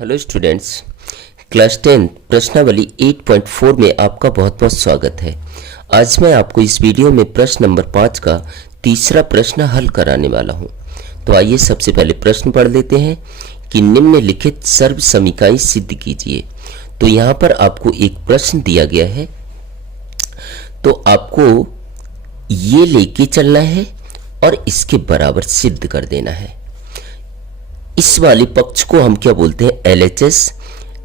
Hello students, class 10 प्रश्नावली 8.4 में आपका बहुत बहुत स्वागत है। आज मैं आपको इस वीडियो में प्रश्न नंबर 5 का तीसरा प्रश्न हल कराने वाला हूं। तो आइए सबसे पहले प्रश्न पढ़ लेते हैं कि निम्नलिखित सर्व समीकरण सिद्ध कीजिए। तो यहाँ पर आपको एक प्रश्न दिया गया है, तो आपको ये लेके चलना है और इसके बराबर सिद्ध कर देना है। इस वाले पक्ष को हम क्या बोलते हैं? LHS,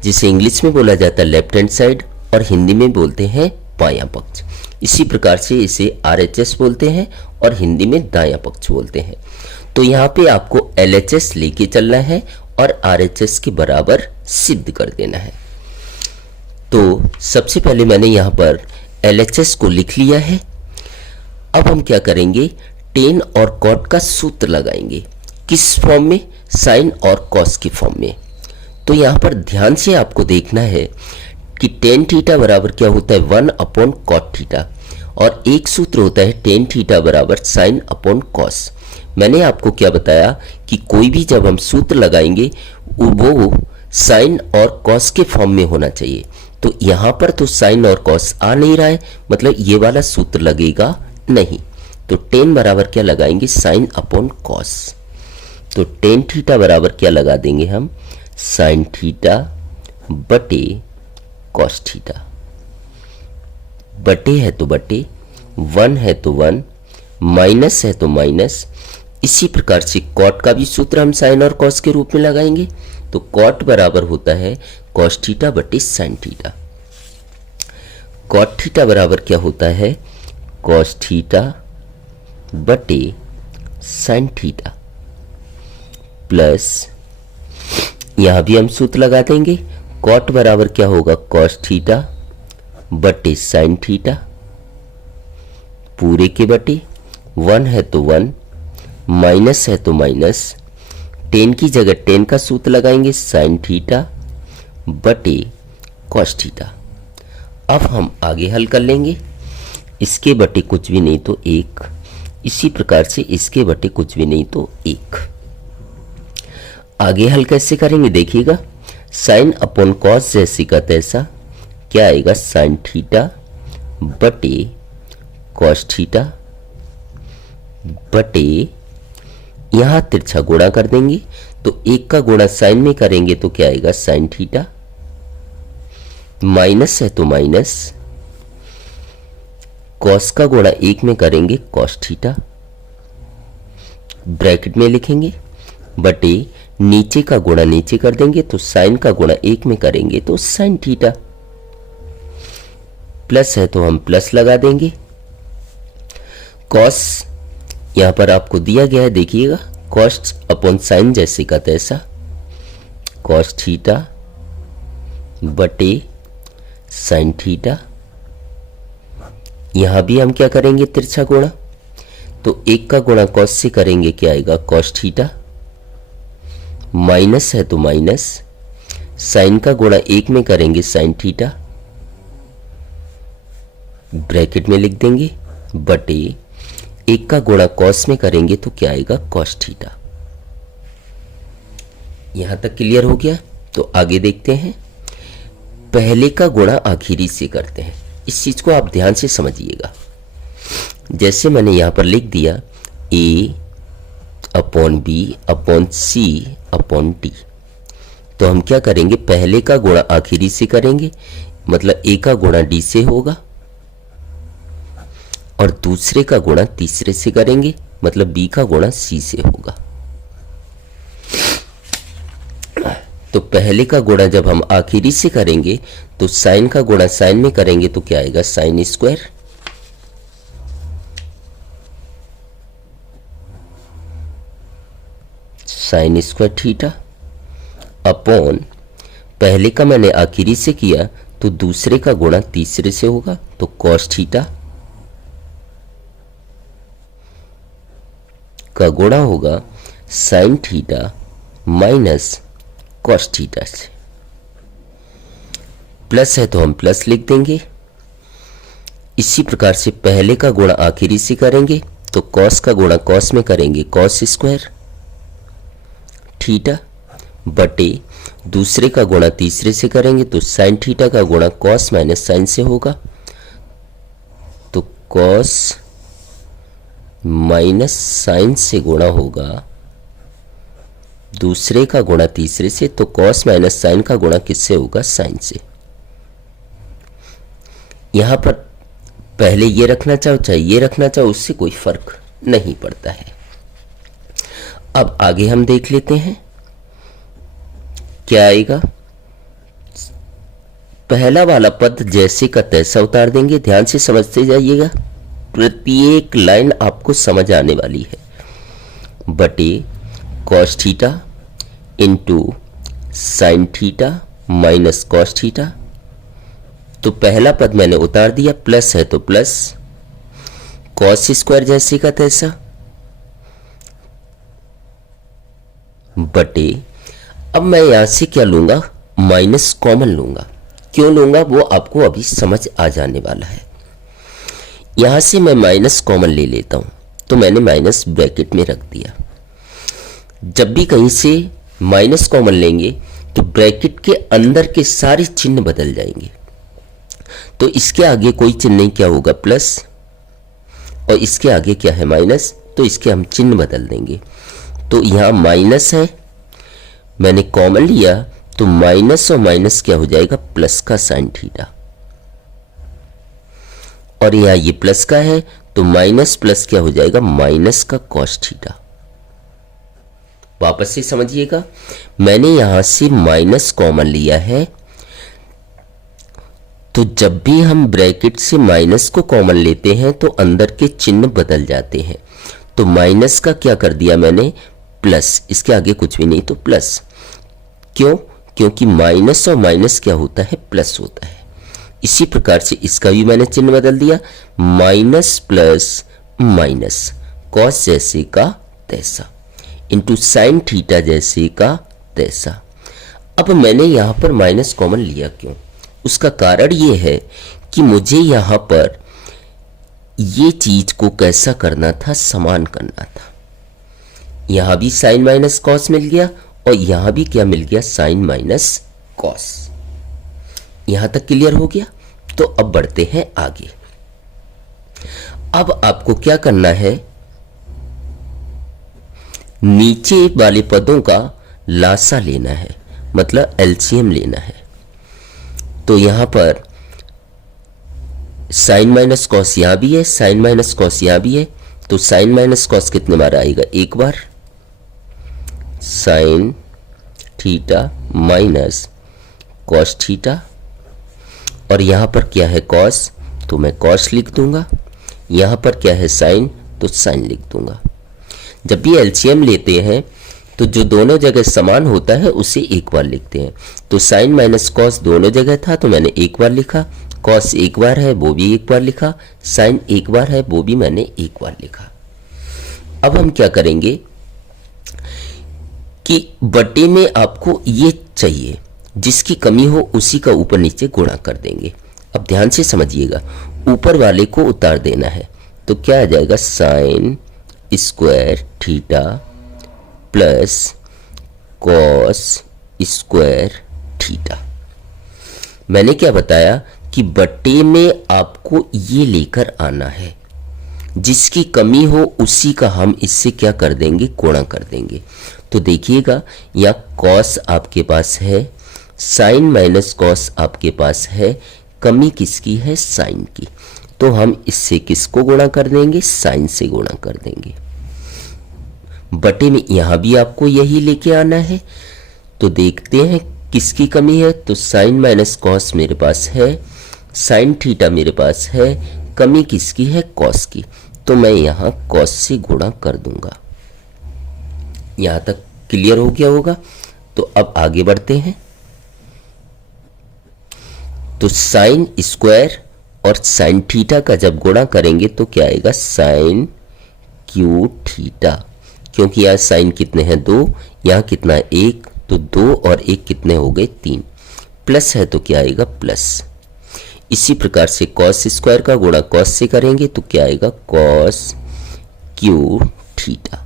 जिसे इंग्लिश में बोला जाता है लेफ्ट हैंड साइड और हिंदी में बोलते हैं बायां पक्ष। इसी प्रकार से इसे RHS बोलते हैं और हिंदी में दायां पक्ष बोलते हैं। तो यहाँ पे आपको LHS लेके चलना है और RHS के बराबर सिद्ध कर देना है। तो सबसे पहले मैंने यहाँ पर LHS को लिख लिया है। अब हम क्या करेंगे? टेन और कॉट का सूत्र लगाएंगे। किस फॉर्म में? साइन और कॉस की फॉर्म में। तो यहाँ पर ध्यान से आपको देखना है कि टेन थीटा बराबर क्या होता है? 1 अपॉन कॉट थीटा, और एक सूत्र होता है टेन थीटा बराबर साइन अपॉन कॉस। मैंने आपको क्या बताया कि कोई भी जब हम सूत्र लगाएंगे वो साइन और कॉस के फॉर्म में होना चाहिए। तो यहाँ पर तो साइन और कॉस आ नहीं रहा है, मतलब ये वाला सूत्र लगेगा नहीं। तो टेन बराबर क्या लगाएंगे? Sine upon cos. तो टेन थीटा बराबर क्या लगा देंगे हम? साइन थीटा बटे कॉस थीटा। बटे है तो बटे, 1 है तो 1, माइनस है तो माइनस। इसी प्रकार से कॉट का भी सूत्र हम साइन और कॉस के रूप में लगाएंगे। तो कॉट बराबर होता है कॉस थीटा बटे साइन थीटा। कॉट थीटा बराबर क्या होता है? कॉस थीटा बटे साइन थीटा, प्लस यहां भी हम सूत्र लगा देंगे। कॉट बराबर क्या होगा? कॉस थीटा बटे साइन थीटा, पूरे के बटे, 1 है तो 1, माइनस है तो माइनस। टेन की जगह टेन का सूत्र लगाएंगे, साइन थीटा बटे कॉस थीटा। अब हम आगे हल कर लेंगे। इसके बटे कुछ भी नहीं तो 1, इसी प्रकार से इसके बटे कुछ भी नहीं तो 1। आगे हल कैसे करेंगे देखिएगा। साइन अपॉन कॉस जैसे का तैसा, क्या आएगा? साइन थीटा बटे कॉस थीटा बटे, यहां तिरछा गुणा कर देंगे। तो 1 का गुणा साइन में करेंगे तो क्या आएगा? साइन थीटा, माइनस है तो माइनस, कॉस का गुणा 1 में करेंगे कॉस थीटा, ब्रैकेट में लिखेंगे, बटे नीचे का गुणा नीचे कर देंगे तो साइन का गुणा 1 में करेंगे तो साइन थीटा, प्लस है तो हम प्लस लगा देंगे। कॉस यहां पर आपको दिया गया है, देखिएगा, कॉस अपॉन साइन जैसे का तैसा, कॉस थीटा बटे साइन थीटा। यहां भी हम क्या करेंगे? तिरछा गुणा। तो 1 का गुणा कॉस से करेंगे, क्या आएगा? कॉस थीटा, माइनस है तो माइनस, साइन का गुणा 1 में करेंगे साइन थीटा, ब्रैकेट में लिख देंगे, बटे 1 का गुणा कॉस में करेंगे तो क्या आएगा? Cos theta. यहां तक क्लियर हो गया? तो आगे देखते हैं। पहले का गुणा आखिरी से करते हैं। इस चीज को आप ध्यान से समझिएगा। जैसे मैंने यहां पर लिख दिया a upon B upon C upon D. तो हम क्या करेंगे? पहले का गुणा आखिरी से करेंगे, मतलब a का गुणा d से होगा, और दूसरे का गुणा तीसरे से करेंगे, मतलब b का गुणा c से होगा। तो पहले का गुणा जब हम आखिरी से करेंगे तो साइन का गुणा साइन में करेंगे तो क्या आएगा? Sine square, sign square theta, upon पहले का मैंने आखिरी से किया तो दूसरे का गुणा तीसरे से होगा तो कॉस थीटा का गुणा होगा sign theta minus cos theta से। प्लस है तो हम प्लस लिख देंगे। इसी प्रकार से पहले का गुणा आखिरी से करेंगे तो कॉस का गुणा कॉस में करेंगे कॉस स्क्वायर थीटा, बटे दूसरे का गुणा तीसरे से करेंगे तो साइन थीटा का गुणा कॉस माइनस साइन से होगा, तो कॉस माइनस साइन से गुणा होगा दूसरे का गुणा तीसरे से, तो कॉस माइनस साइन का गुणा किससे होगा, साइन से। यहां पर पहले ये रखना चाहो चाहे ये रखना चाहो, उससे कोई फर्क नहीं पड़ता है। अब आगे हम देख लेते हैं क्या आएगा। पहला वाला पद जैसे का तैसा उतार देंगे, ध्यान से समझते जाइएगा, प्रत्येक लाइन आपको समझ आने वाली है। बटे cos theta into sine theta minus cos theta, तो पहला पद मैंने उतार दिया, प्लस है तो प्लस कॉस स्क्वायर जैसे का तैसा बटे, अब मैं यहां से क्या लूंगा, माइनस कॉमन लूंगा। क्यों लूंगा वो आपको अभी समझ आ जाने वाला है। यहां से मैं माइनस कॉमन ले लेता हूं, तो मैंने माइनस ब्रैकेट में रख दिया। जब भी कहीं से माइनस कॉमन लेंगे तो ब्रैकेट के अंदर के सारे चिन्ह बदल जाएंगे, तो इसके आगे कोई चिन्ह नहीं, क्या होगा प्लस, और इसके आगे क्या है माइनस, तो इसके हम चिन्ह बदल देंगे। तो यहां माइनस है, मैंने कॉमन लिया, तो माइनस और माइनस क्या हो जाएगा, प्लस का साइन थीटा, और यहां ये प्लस का है, तो माइनस प्लस क्या हो जाएगा, माइनस का कॉस थीटा। वापस से समझिएगा, मैंने यहां से माइनस कॉमन लिया है, तो जब भी हम ब्रैकेट से माइनस को कॉमन लेते हैं तो अंदर के चिन्ह बदल जाते हैं। तो माइनस का क्या कर दिया मैंने, प्लस, इसके आगे कुछ भी नहीं तो प्लस। क्यों, क्योंकि माइनस और माइनस क्या होता है, प्लस होता है। इसी प्रकार से इसका भी मैंने चिन्ह बदल दिया, माइनस प्लस माइनस कॉस जैसे का तैसा इंटू साइन थीटा जैसे का तैसा। अब मैंने यहां पर माइनस कॉमन लिया क्यों, उसका कारण ये है कि मुझे यहां पर ये चीज को कैसा करना था, समान करना था। यहां भी साइन माइनस कॉस मिल गया और यहां भी क्या मिल गया, साइन माइनस कॉस। यहां तक क्लियर हो गया। तो अब बढ़ते हैं आगे। अब आपको क्या करना है, नीचे वाले पदों का लासा लेना है, मतलब एलसीएम लेना है। तो यहां पर साइन माइनस कॉस यहां भी है, साइन माइनस कॉस यहां भी है, तो साइन माइनस कॉस कितने बार आएगा, एक बार, sine theta minus cos theta, और यहां पर क्या है कॉस, तो मैं कॉस लिख दूंगा। यहां पर क्या है साइन, तो साइन लिख दूंगा। जब भी एलसीएम लेते हैं तो जो दोनों जगह समान होता है उसे एक बार लिखते हैं। तो साइन माइनस कॉस दोनों जगह था तो मैंने एक बार लिखा, कॉस एक बार है वो भी एक बार लिखा, साइन एक बार है वो भी मैंने एक बार लिखा। अब हम क्या करेंगे कि बटे में आपको ये चाहिए, जिसकी कमी हो उसी का ऊपर नीचे गुणा कर देंगे। अब ध्यान से समझिएगा, ऊपर वाले को उतार देना है, तो क्या आ जाएगा, sine square theta plus cos square theta. मैंने क्या बताया कि बटे में आपको ये लेकर आना है, जिसकी कमी हो उसी का हम इससे क्या कर देंगे, गुणा कर देंगे। तो देखिएगा, या कॉस आपके पास है, साइन माइनस कॉस आपके पास है, कमी किसकी है, साइन की, तो हम इससे किसको गुणा कर देंगे, साइन से गुणा कर देंगे। बटे में यहां भी आपको यही लेके आना है। तो देखते हैं किसकी कमी है, तो साइन माइनस कॉस मेरे पास है, साइन थीटा मेरे पास है, कमी किसकी है, कॉस की, तो मैं यहां कॉस से गुणा कर दूंगा। यहां तक क्लियर हो गया होगा। तो अब आगे बढ़ते हैं। तो साइन स्क्वायर और साइन थीटा का जब गुणा करेंगे तो क्या आएगा, साइन क्यू थीटा, क्योंकि यहाँ साइन कितने हैं, दो, यहाँ कितना है, एक, तो दो और एक कितने हो गए, तीन, प्लस है तो क्या आएगा, प्लस। इसी प्रकार से कॉस स्क्वायर का गुणा कॉस से करेंगे तो क्या आएगा, कॉस क्यू थीटा,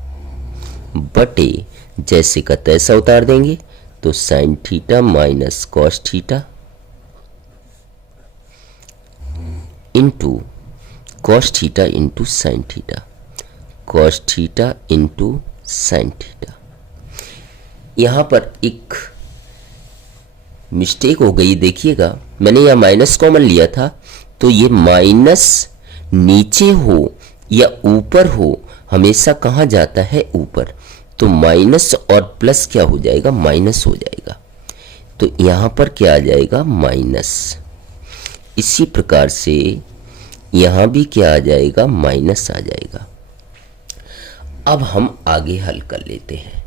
बटे जैसे का तैसा उतार देंगे, तो sign theta minus cos theta into cos theta into sine theta, cos theta into sine theta. यहाँ पर एक मिस्टेक हो गई, देखिएगा मैंने यहाँ माइनस कॉमन लिया था, तो ये माइनस नीचे हो या ऊपर हो हमेशा कहाँ जाता है, ऊपर। तो माइनस और प्लस क्या हो जाएगा, माइनस हो जाएगा। तो यहाँ पर क्या आ जाएगा, माइनस। इसी प्रकार से यहाँ भी क्या आ जाएगा, माइनस आ जाएगा। अब हम आगे हल कर लेते हैं।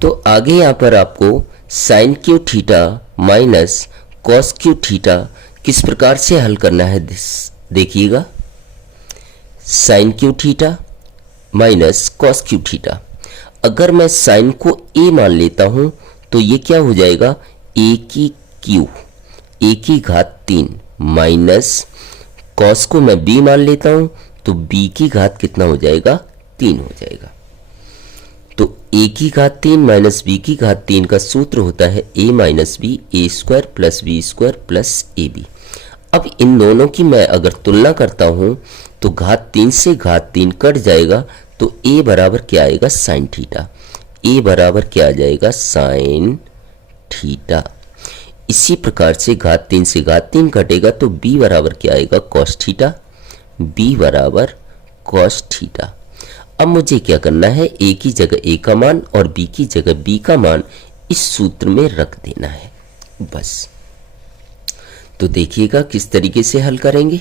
तो आगे यहाँ पर आपको sine Q theta minus cos Q theta किस प्रकार से हल करना है, देखिएगा। Sine Q theta minus cos Q theta, अगर मैं साइन को ए मान लेता हूं तो ये क्या हो जाएगा, ए की क्यू, ए की घात 3 माइनस कॉस को मैं बी मान लेता हूं तो बी की घात कितना हो जाएगा, 3 हो जाएगा। तो ए की घात 3 माइनस बी की घात 3 का सूत्र होता है A minus B, A square plus B square plus A B. अब इन दोनों की मैं अगर तुलना करता हूं तो घात 3 से घात 3 कट जाएगा, तो ए बराबर क्या आएगा, साइन थीटा। ए बराबर क्या आ जाएगा, साइन थीटा। इसी प्रकार से घात 3 से घात 3 कटेगा तो बी बराबर क्या आएगा, कॉस थीटा। बी बराबर कॉस थीटा। अब मुझे क्या करना है, ए की जगह ए का मान और बी की जगह बी का मान इस सूत्र में रख देना है, बस। तो देखिएगा किस तरीके से हल करेंगे।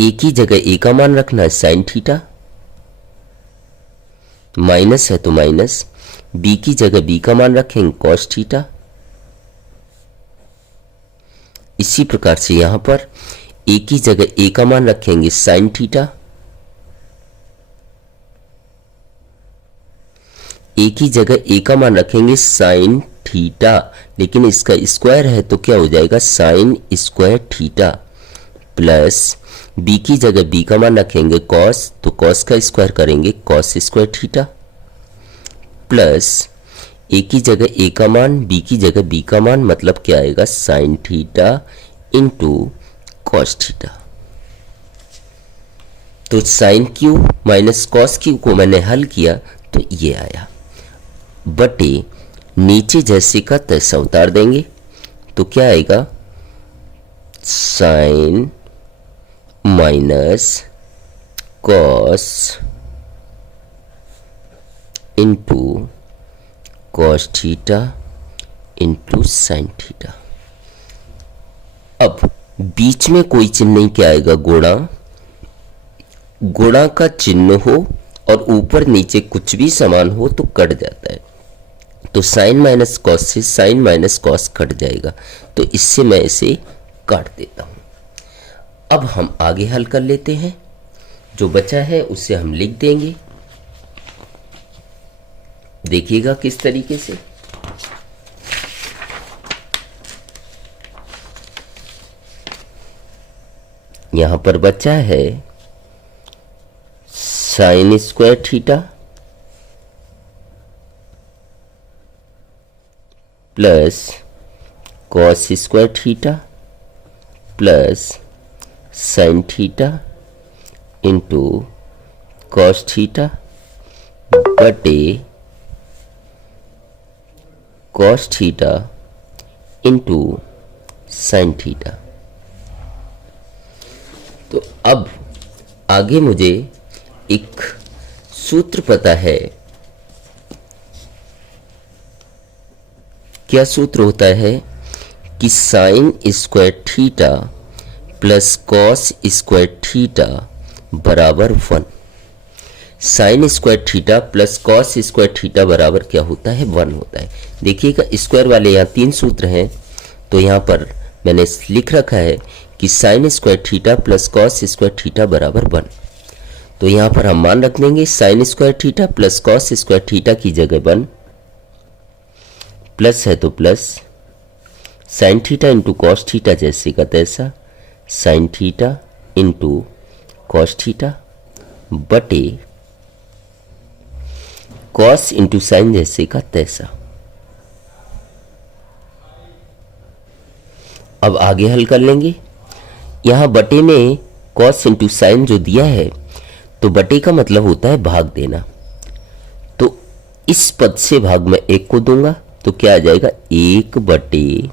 ए की जगह ए का मान रखना है साइन थीटा, माइनस है तो माइनस, बी की जगह बी का मान रखेंगे कॉस थीटा। इसी प्रकार से यहां पर ए की जगह ए का मान रखेंगे साइन थीटा, ए की जगह ए का मान रखेंगे साइन थीटा, लेकिन इसका स्क्वायर है तो क्या हो जाएगा, sine square theta, plus B की जगह बी का मान रखेंगे कॉस, तो कॉस का स्क्वायर करेंगे कॉस स्क्वायर थीटा, प्लस ए की जगह ए का मान बी की जगह बी का मान, मतलब क्या आएगा, sine theta into cos theta. तो sine Q minus cos Q को मैंने हल किया तो ये आया, बटे नीचे जैसे का तैसा उतार देंगे तो क्या आएगा, sine minus cos into cos theta into sine theta. अब बीच में कोई चिन्ह नहीं, क्या आएगा, गुणा। गुणा का चिन्ह हो और ऊपर नीचे कुछ भी समान हो तो कट जाता है, तो साइन माइनस कॉस से साइन माइनस कॉस कट जाएगा, तो इससे मैं इसे काट देता हूं। अब हम आगे हल कर लेते हैं, जो बचा है उसे हम लिख देंगे। देखिएगा किस तरीके से। यहां पर बचा है sine square theta plus cos square theta plus sine theta into cos theta बटे cos theta into sine theta. तो अब आगे मुझे एक सूत्र पता है, क्या सूत्र होता है कि sign square theta plus cos square theta बराबर 1। Sign square theta plus cos square theta बराबर क्या होता है, 1 होता है। देखिएगा स्क्वायर वाले यहाँ 3 सूत्र हैं, तो यहाँ पर मैंने लिख रखा है कि sign square theta plus cos square theta बराबर 1। तो यहाँ पर हम मान रख देंगे sign square theta plus cos square theta की जगह 1, प्लस है तो plus, sine theta into cos theta जैसे का तैसा, sign theta into cos theta बटे कॉस इंटू साइन जैसे का तैसा। अब आगे हल कर लेंगे। यहां बटे में कॉस इंटू साइन जो दिया है, तो बटे का मतलब होता है भाग देना। तो इस पद से भाग में 1 को दूंगा तो क्या आ जाएगा, 1 बटे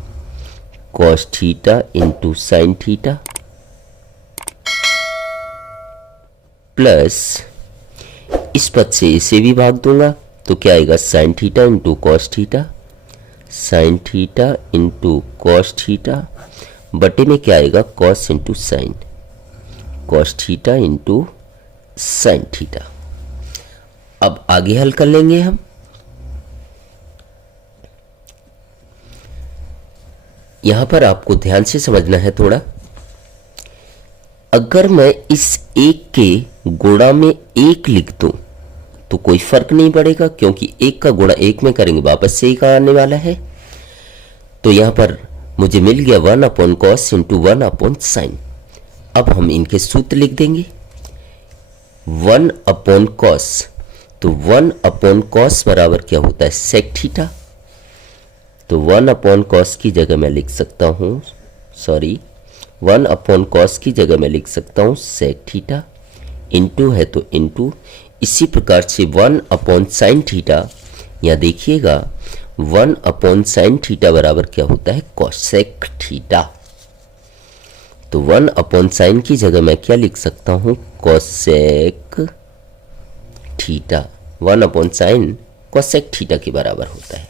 cos theta into sine theta plus इस पद से इसे भी भाग दूंगा तो क्या आएगा, sine theta into cos theta, sign theta into cos theta बटे में क्या आएगा, cos into sine, cos theta into sine theta. अब आगे हल कर लेंगे हम। यहां पर आपको ध्यान से समझना है थोड़ा। अगर मैं इस 1 के गुणा में 1 लिख दूं तो कोई फर्क नहीं पड़ेगा, क्योंकि 1 का गुणा 1 में करेंगे वापस से 1 आने वाला है। तो यहां पर मुझे मिल गया 1 upon cos into 1 upon sine. अब हम इनके सूत्र लिख देंगे। 1 अपॉन कॉस, तो 1 अपॉन कॉस बराबर क्या होता है, सेक थीटा। तो 1 अपॉन कॉस की जगह मैं लिख सकता हूं, 1 अपॉन कॉस की जगह मैं लिख सकता हूं सेक थीटा, इंटू है तो इंटू। इसी प्रकार से 1 अपॉन साइन थीटा, यहां देखिएगा 1 अपॉन साइन थीटा बराबर क्या होता है, कोसेक थीटा। तो 1 अपॉन साइन की जगह मैं क्या लिख सकता हूं, cosec theta. 1 upon sine cosec theta के बराबर होता है।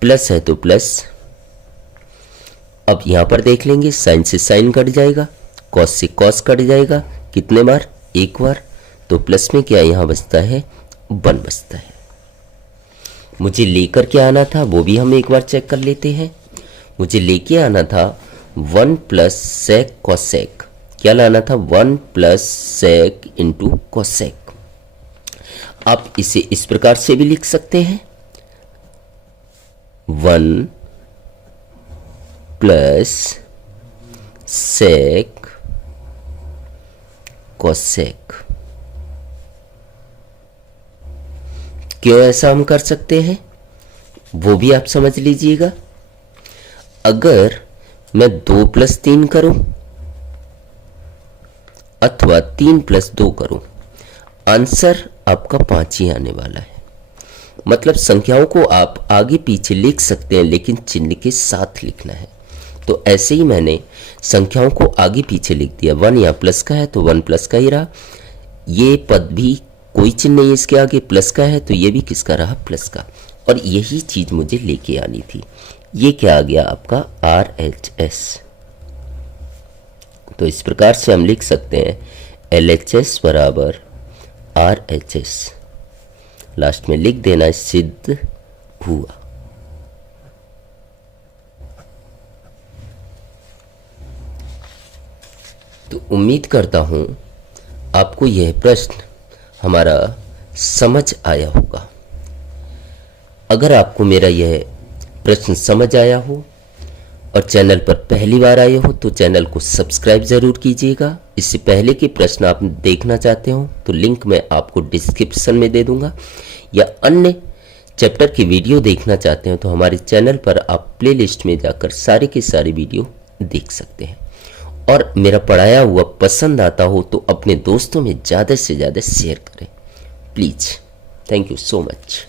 प्लस है तो प्लस। अब यहां पर देख लेंगे, साइन से साइन कट जाएगा, कॉस से कॉस कट जाएगा, कितने बार, 1 बार। तो प्लस में क्या यहां बचता है, 1 बचता है। मुझे लेकर के आना था वो भी हम एक बार चेक कर लेते हैं। मुझे लेके आना था 1 प्लस सेक कोसेक। क्या लाना था, 1 प्लस सेक इंटू कोसेक। आप इसे इस प्रकार से भी लिख सकते हैं, 1 प्लस सेक कोसेक। क्यों ऐसा हम कर सकते हैं वो भी आप समझ लीजिएगा। अगर मैं 2 प्लस 3 करूं अथवा 3 प्लस 2 करूं, आंसर आपका 5 ही आने वाला है। मतलब संख्याओं को आप आगे पीछे लिख सकते हैं, लेकिन चिन्ह के साथ लिखना है। तो ऐसे ही मैंने संख्याओं को आगे पीछे लिख दिया। 1 यहाँ प्लस का है तो 1 प्लस का ही रहा। ये पद भी कोई चिन्ह नहीं इसके आगे, प्लस का है तो ये भी किसका रहा, प्लस का। और यही चीज मुझे लेके आनी थी। ये क्या आ गया आपका, RHS। तो इस प्रकार से हम लिख सकते हैं LHS बराबर RHS। लास्ट में लिख देना सिद्ध हुआ। तो उम्मीद करता हूं आपको यह प्रश्न हमारा समझ आया होगा। अगर आपको मेरा यह प्रश्न समझ आया हो और चैनल पर पहली बार आए हो तो चैनल को सब्सक्राइब जरूर कीजिएगा। इससे पहले के प्रश्न आप देखना चाहते हो तो लिंक मैं आपको डिस्क्रिप्शन में दे दूंगा, या अन्य चैप्टर की वीडियो देखना चाहते हो तो हमारे चैनल पर आप प्लेलिस्ट में जाकर सारे के सारे वीडियो देख सकते हैं। और मेरा पढ़ाया हुआ पसंद आता हो तो अपने दोस्तों में ज़्यादा से ज़्यादा शेयर करें please. Thank you so much.